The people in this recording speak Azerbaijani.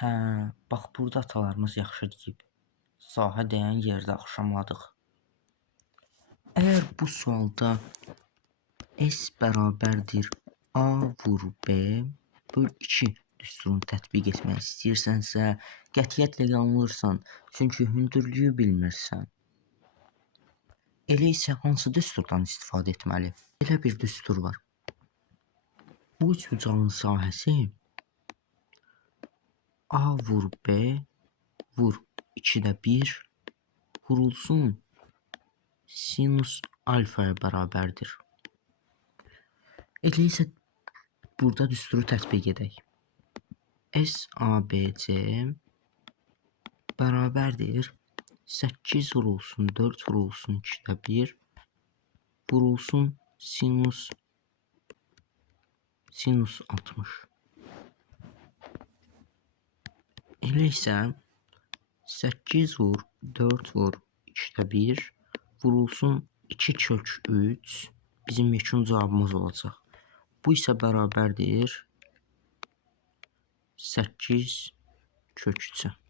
Hə, bax burada atalarımız yaxşı deyib. Sahə dəyən yerdə axşamladıq. Əgər bu sualda S bərabərdir A vur B böl 2 düsturunu tətbiq etmək istəyirsənsə, qətiyyətlə yanılırsan, çünki hündürlüyü bilmirsən. Elə isə hansı düsturdan istifadə etməli? Belə bir düstur var. Bu üçbucağın sahəsi A vur B vur 2-də 1 vurulsun sinus alfaya bərabərdir. Elə isə burada düsturu tətbiq edək. SABC bərabərdir 8 vurulsun 4 vurulsun 2-də 1 vurulsun sinus 60. Elə isə 8 vur 4 vur 2-də 1 vurulsun 2 kök 3 bizim yekun cavabımız olacaq. Bu isə bərabərdir 8 kök 3-ə.